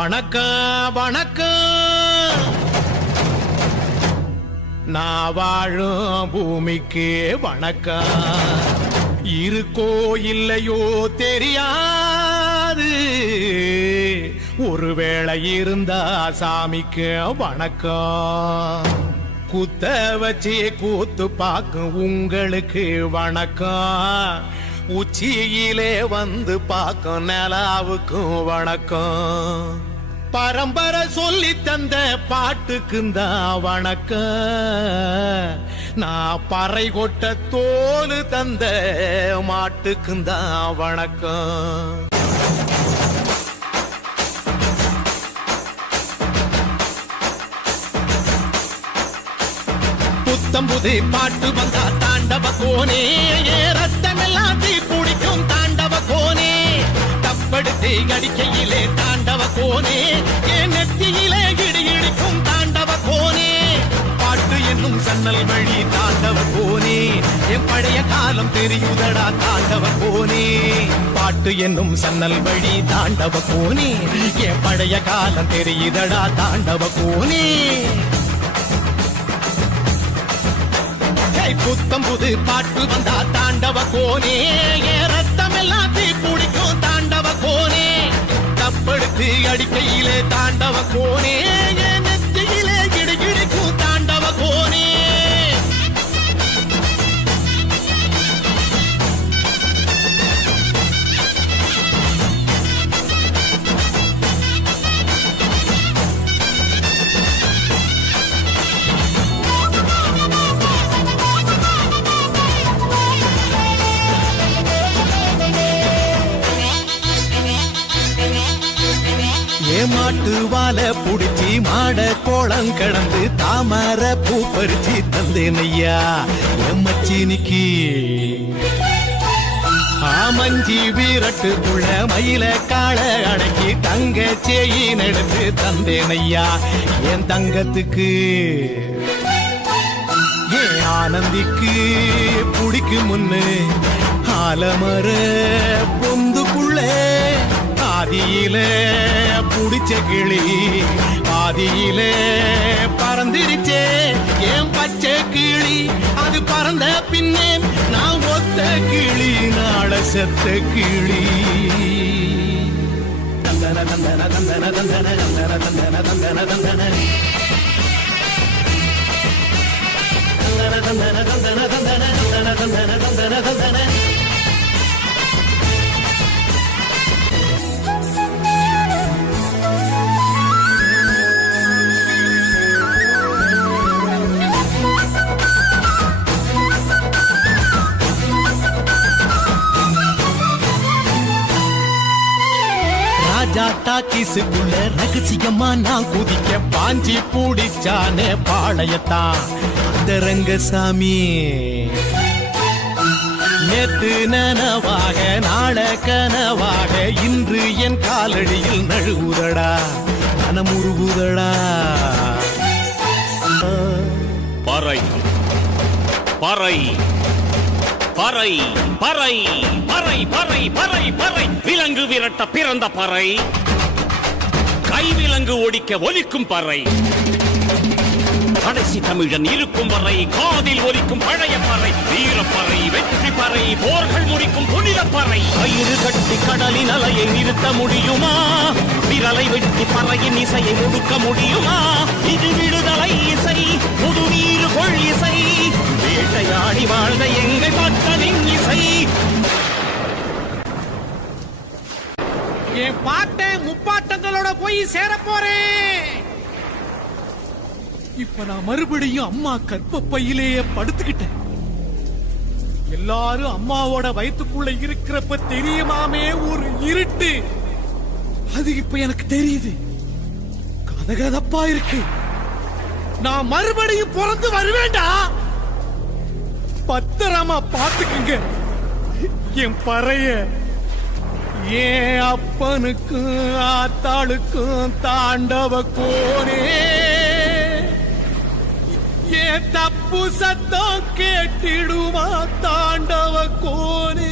வணக்கம் வணக்கம். நான் வாழும் பூமிக்கு வணக்கம். இருக்கோ இல்லையோ தெரியாது, ஒருவேளை இருந்தா சாமிக்கு வணக்கம். குத்த வச்சு கூத்து பார்க்கும் உங்களுக்கு வணக்கம். உச்சியிலே வந்து பார்க்கும் நிலாவுக்கும் வணக்கம். பரம்பரை சொல்லி தந்த பாட்டுக்குந்தான் வணக்கம். நான் பறை கொட்ட தோல் தந்த மாட்டுக்குந்தான் வணக்கம். புத்தம்புது பாட்டு வந்தா தாண்டவ கோனே, ரத்தமெல்லாம் தீ பிடிக்கும் தாண்டவ கோனே. தப்படுத்து அடிக்கையிலே தாண்டவ கோனே, என் நெத்தியிலே இடி இடிக்கும் தாண்டவ கோனே. பாட்டு என்னும் சன்னல் வழி தாண்டவ கோனே, என் பழைய காலம் தெரியுதடா தாண்டவ கோனே. பாட்டு என்னும் சன்னல் வழி தாண்டவ கோனே, என் பழைய காலம் தெரியுதடா தாண்டவ கோனே. புத்தம் புது பாட்டு வந்தா தாண்டவ கோனே, ரத்தம் எல்லாம் தீ பிடிக்கும் தாண்டவ கோனே. தப்படுத்து அடிக்கையிலே தாண்டவ கோனே, நெத்தியிலே கிடி கிடிக்கும் தாண்டவ கோனே. மாட்டு வாழ புடிச்சி மாட கோளம் கடந்து தாமர பூ பறிச்சு தந்தேன் ஐயா எம்மச்சினிக்கு. ஆமஞ்சி வீரட்டுக்குள்ள மயில கால அடக்கி தங்க செயின் எடுத்து தந்தேன் ஐயா என் தங்கத்துக்கு. ஏன் ஆனந்திக்கு புடிக்கும் முன்னு ஆலமர பொந்துக்குள்ள ஆதியில புடிச்ச கிளி ஆதியில பறந்துருச்சே என் பச்சை கிளி. அது பறந்த பின்னே நான் ஒத்த கிளி நாள செத்த கிளி. தந்தன தந்தன தந்தன தந்தன தந்தன தந்தன தந்தன தந்தன தந்தன தந்தன தந்தன தந்தன தந்தன தந்தன தந்தன. ராஜாட்டா கிசுக்குள்ள ரகசியமா நான் குதிக்க பாஞ்சி பூடிச்சானே பாளையத்தான் அந்த ரங்கசாமி. நேத்து நனவாக நாள கனவாக இன்று என் காலடியில் நழுவுதடா மனமுருகுதடா. பறை பறை பறை பறை பறை பறை பறை பறை விலங்கு விரட்ட பிறந்த பறை, கைவிலங்கு ஒடிக்க ஒலிக்கும் பறை. கடைசி தமிழன் இருக்கும் வரை காதில் ஒலிக்கும் பழைய பறை. வீரப்பறை வெற்றி பறை போர்கள் முடிக்கும் புனித பறை. கயிறு கட்டி கடலின் அலையை நிறுத்த முடியுமா? விரலை வெட்டி பறையின் இசையை முடுக்க முடியுமா? இது விடுதலை இசை, புது நீரு கொள் இசை, வேட்டையாடி வாழ்ந்த எங்கள் மக்களின் இசை. என் பாட்டை முப்பாட்டங்களோட போய் சேர போறேன். இப்ப நான் மறுபடியும் அம்மா கற்பப்பையிலேயே படுத்துக்கிட்டேன். எல்லாரும் அம்மாவோட வயிற்றுக்குள்ள இருக்கிறப்ப தெரியுமாமே ஒரு இருட்டு, அது இப்ப எனக்கு தெரியுது. கதகதப்பா இருக்கு. நான் மறுபடியும் பிறந்து வருவேண்டா. பத்திரமா பாத்துக்குங்க என் பறைய. ஏன் அப்பனுக்கும் ஆத்தாளுக்கும் தாண்டவ கோனே, ஏன் தப்பு சத்தம் கேட்டிடுமா தாண்டவ கோனே.